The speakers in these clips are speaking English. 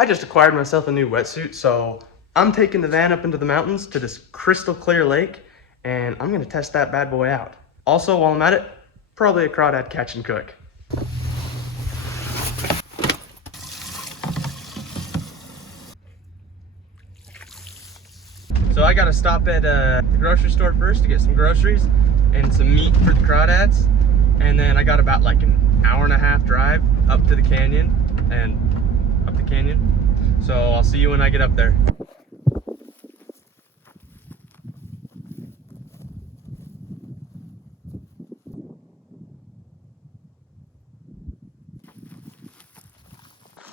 I just acquired myself a new wetsuit, so I'm taking the van up into the mountains to this crystal clear lake, and I'm gonna test that bad boy out. Also, while I'm at it, probably a crawdad catch and cook. So I gotta stop at the grocery store first to get some groceries and some meat for the crawdads. And then I got about like an hour and a half drive up to the canyon and up the canyon. So I'll see you when I get up there.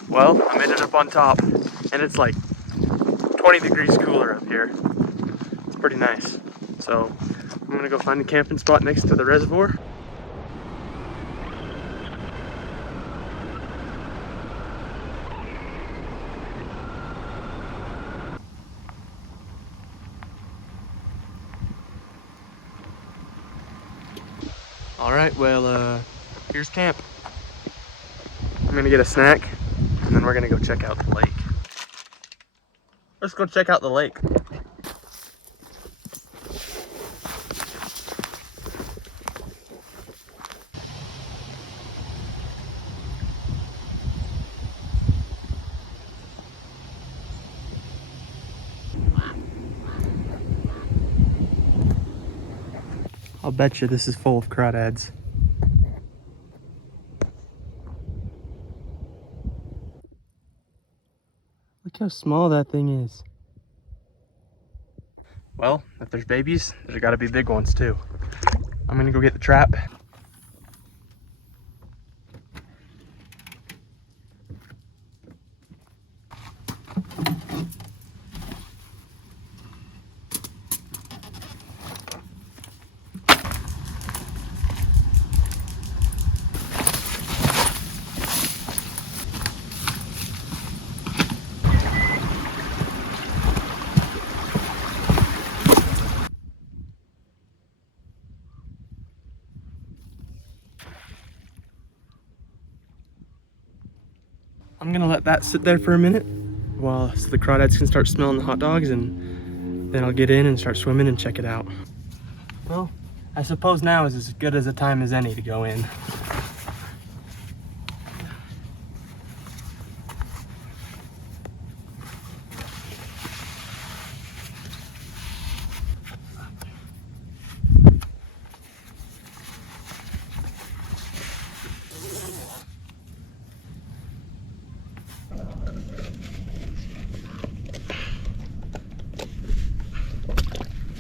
Well, I made it up on top and it's like 20 degrees cooler up here. It's pretty nice. So I'm gonna go find a camping spot next to the reservoir. All right, well, here's camp. I'm gonna get a snack and then we're gonna go check out the lake. Let's go check out the lake. I'll bet you this is full of crawdads. Look how small that thing is. Well, if there's babies, there's gotta be big ones too. I'm gonna go get the trap. I'm gonna let that sit there for a minute so the crawdads can start smelling the hot dogs, and then I'll get in and start swimming and check it out. Well, I suppose now is as good as a time as any to go in.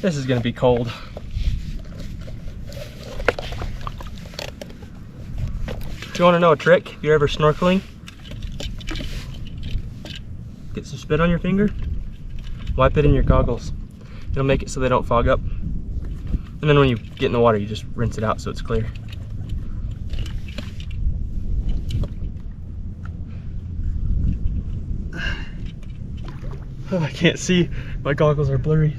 This is gonna be cold. Do you wanna know a trick? If you're ever snorkeling, get some spit on your finger, wipe it in your goggles. It'll make it so they don't fog up. And then when you get in the water, you just rinse it out so it's clear. Oh, I can't see. My goggles are blurry.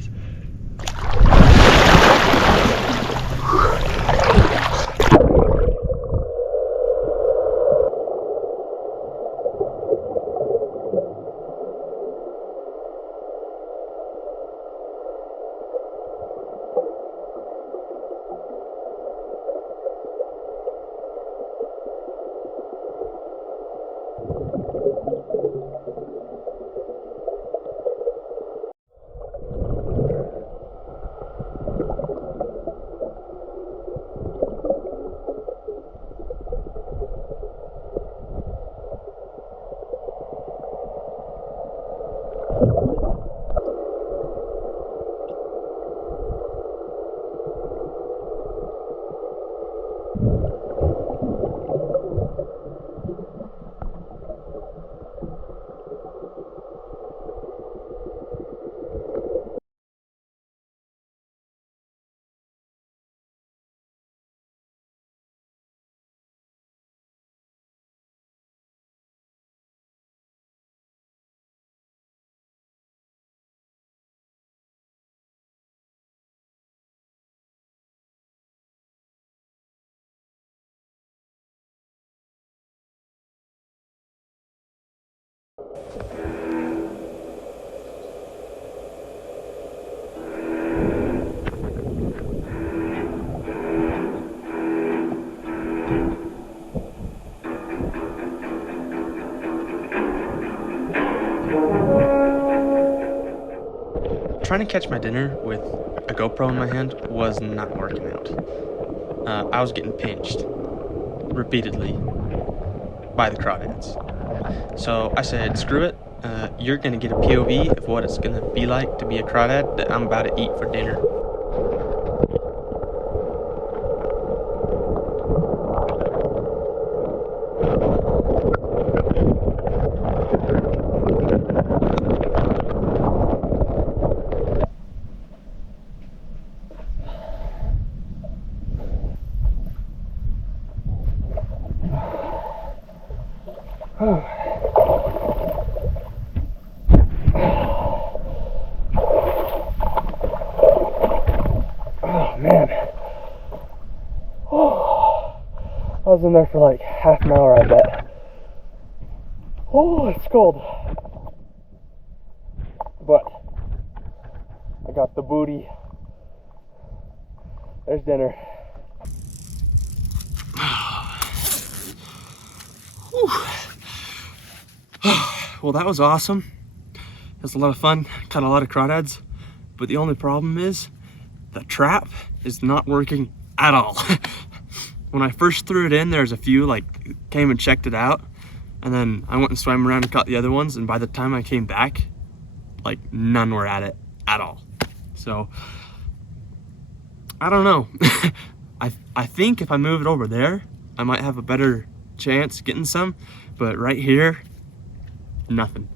Trying to catch my dinner with a GoPro in my hand was not working out. I was getting pinched repeatedly by the crawdads. So I said, screw it. You're gonna get a POV of what it's gonna be like to be a crawdad that I'm about to eat for dinner. Oh man. Oh, I was in there for like half an hour, I bet. Oh, it's cold. But I got the booty. There's dinner. Well, that was awesome. It was a lot of fun. Caught a lot of crawdads. But the only problem is the trap is not working at all. When I first threw it in, there's a few like came and checked it out, and then I went and swam around and caught the other ones, and by the time I came back, like none were at it at all. So I don't know. I think if I move it over there, I might have a better chance getting some, but right here, nothing.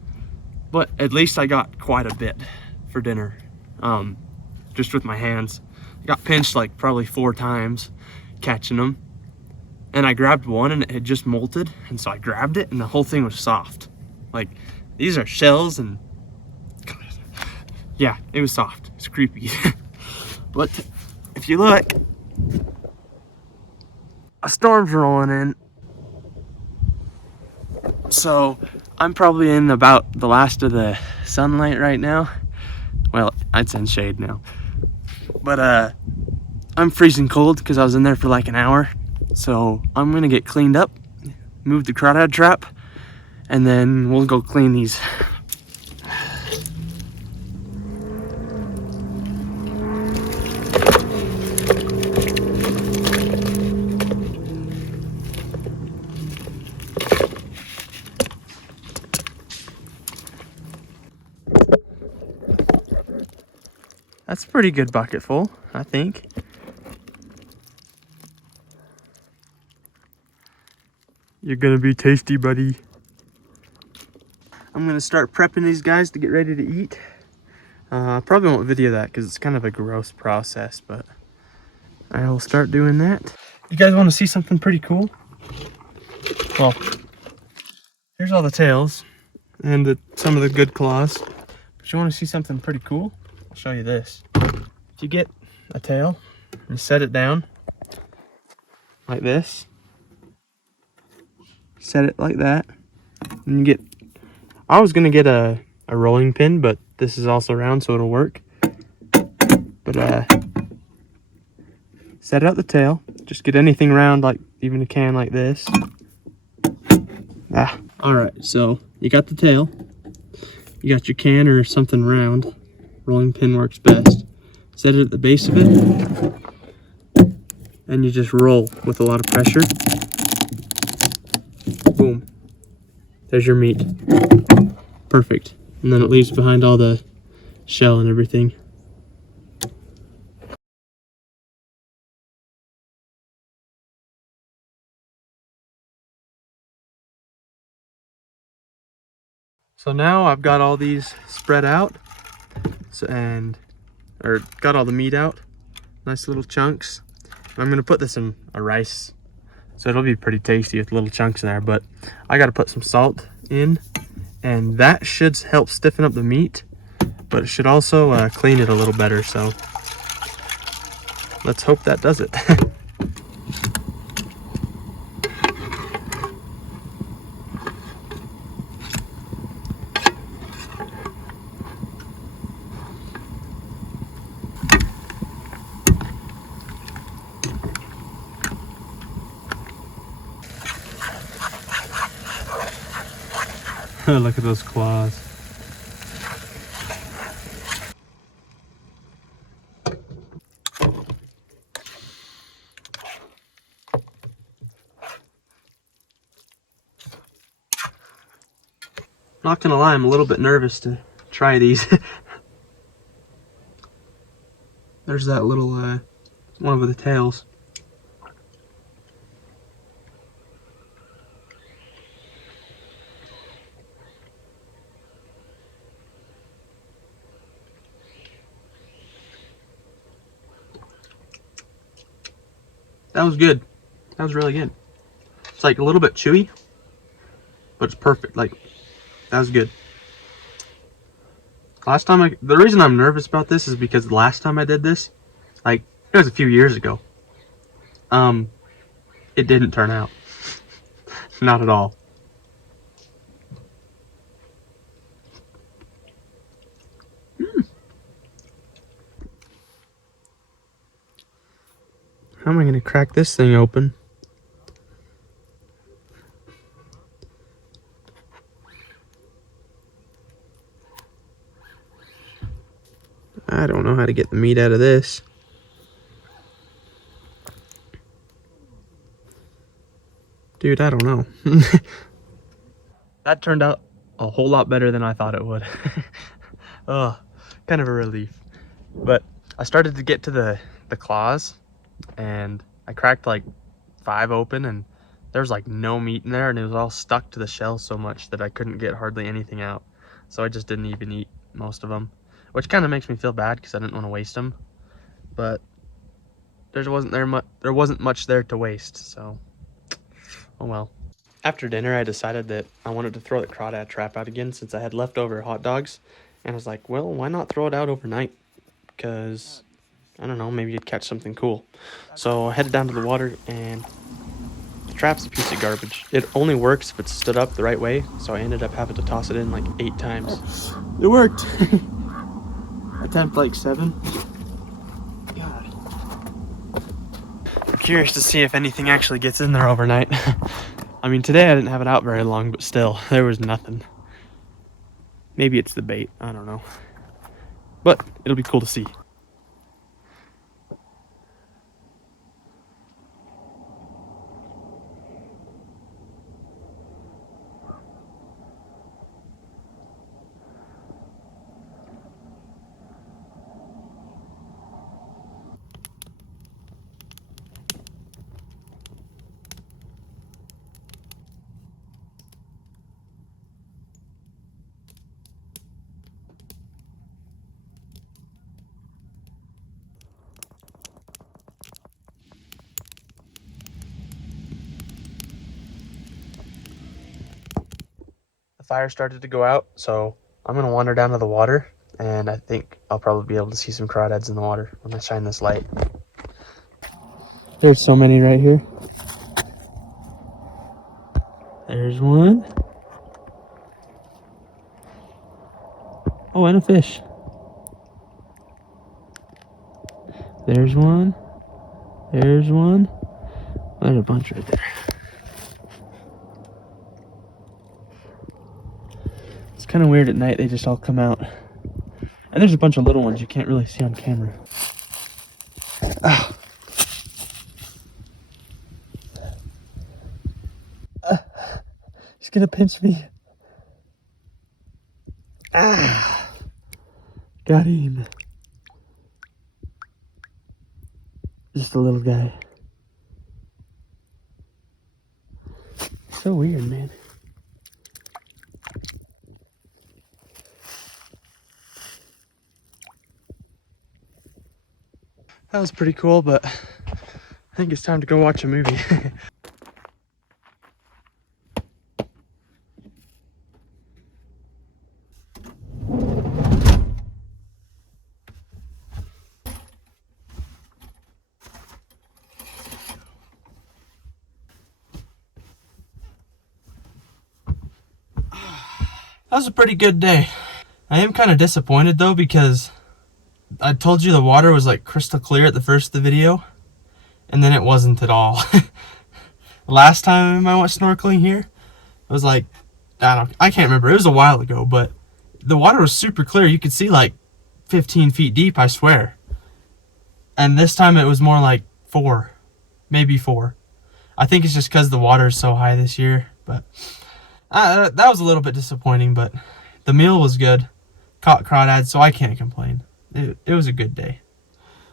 But at least I got quite a bit for dinner, just with my hands. I got pinched like probably 4 times catching them, and I grabbed one and it had just molted, and so I grabbed it and the whole thing was soft. Like, these are shells, and yeah, it was soft. It's creepy. But if you look, a storm's rolling in, so I'm probably in about the last of the sunlight right now. Well, it's in shade now, but I'm freezing cold because I was in there for like an hour. So I'm gonna get cleaned up, move the crawdad trap, and then we'll go clean these. That's a pretty good bucket full, I think. You're gonna be tasty, buddy. I'm gonna start prepping these guys to get ready to eat. I probably won't video that because it's kind of a gross process, but I will start doing that. You guys want to see something pretty cool? Well, here's all the tails and some of the good claws. But you want to see something pretty cool? I'll show you this. If you get a tail and set it down like this, set it like that, and you get, I was gonna get a rolling pin, but this is also round, so it'll work. But set out the tail, just get anything round, like even a can like this. All right, so you got the tail, you got your can or something round. Rolling pin works best. Set it at the base of it, and you just roll with a lot of pressure. Boom. There's your meat. Perfect. And then it leaves behind all the shell and everything. So now I've got all these spread out, or got all the meat out, nice little chunks. I'm gonna put this in a rice, so it'll be pretty tasty with little chunks in there, but I gotta put some salt in, and that should help stiffen up the meat, but it should also clean it a little better, so let's hope that does it. Look at those claws. Not gonna lie, I'm a little bit nervous to try these. There's that little one with the tails. That was good. That was really good. It's like a little bit chewy, but it's perfect. Like, that was good. The reason I'm nervous about this is because the last time I did this, like, it was a few years ago. It didn't turn out. Not at all. How am I gonna crack this thing open? I don't know how to get the meat out of this. Dude, I don't know. That turned out a whole lot better than I thought it would. Oh, kind of a relief. But I started to get to the claws, and I cracked like 5 open, and there was like no meat in there, and it was all stuck to the shell so much that I couldn't get hardly anything out. So I just didn't even eat most of them, which kind of makes me feel bad because I didn't want to waste them. But there wasn't much there to waste, so oh well. After dinner, I decided that I wanted to throw the crawdad trap out again since I had leftover hot dogs, and I was like, well, why not throw it out overnight? Because I don't know, maybe you'd catch something cool. So I headed down to the water, and the trap's a piece of garbage. It only works if it's stood up the right way, so I ended up having to toss it in like 8 times. It worked. Attempt like 7. God. I'm curious to see if anything actually gets in there overnight. I mean, today I didn't have it out very long, but still, there was nothing. Maybe it's the bait, I don't know. But it'll be cool to see. Fire started to go out, so I'm gonna wander down to the water, and I think I'll probably be able to see some crawdads in the water when I shine this light. There's so many right here. There's one. Oh, and a fish. There's one. There's one. There's a bunch right there. It's kind of weird at night, they just all come out. And there's a bunch of little ones you can't really see on camera. Ah. He's gonna pinch me. Ah. Got him. Just a little guy. So weird, man. That was pretty cool, but I think it's time to go watch a movie. That was a pretty good day. I am kind of disappointed though, because I told you the water was like crystal clear at the first of the video, and then it wasn't at all. Last time I went snorkeling here, it was like I can't remember. It was a while ago, but the water was super clear. You could see like 15 feet deep, I swear. And this time it was more like 4, maybe 4. I think it's just because the water is so high this year. But that was a little bit disappointing, but the meal was good. Caught crawdads, so I can't complain. It was a good day.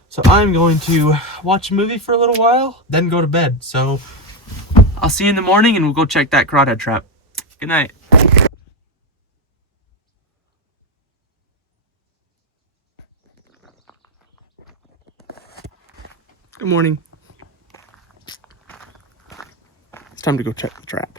So I'm going to watch a movie for a little while, then go to bed. So I'll see you in the morning, and we'll go check that crawdad trap. Good night. Good morning. It's time to go check the trap.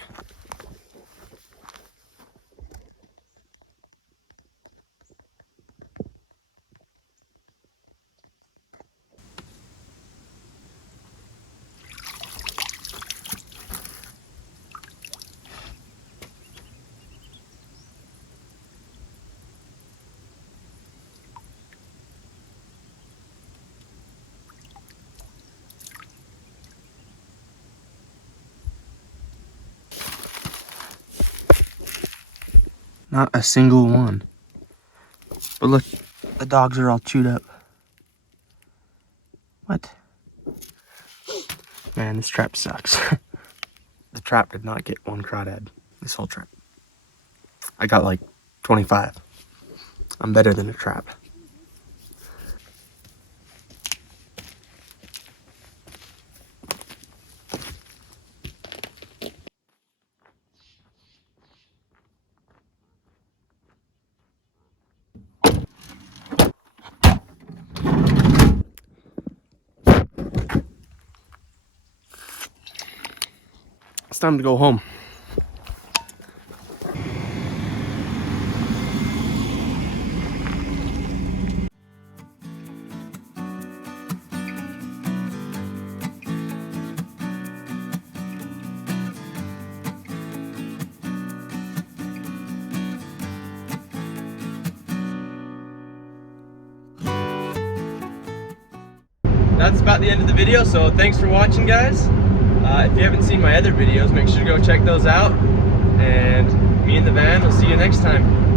Not a single one. But look, the dogs are all chewed up. What? Man, this trap sucks. The trap did not get one crawdad. This whole trap. I got like 25. I'm better than a trap. It's time to go home. That's about the end of the video, so thanks for watching, guys. If you haven't seen my other videos, make sure to go check those out. And me in the van, we'll see you next time.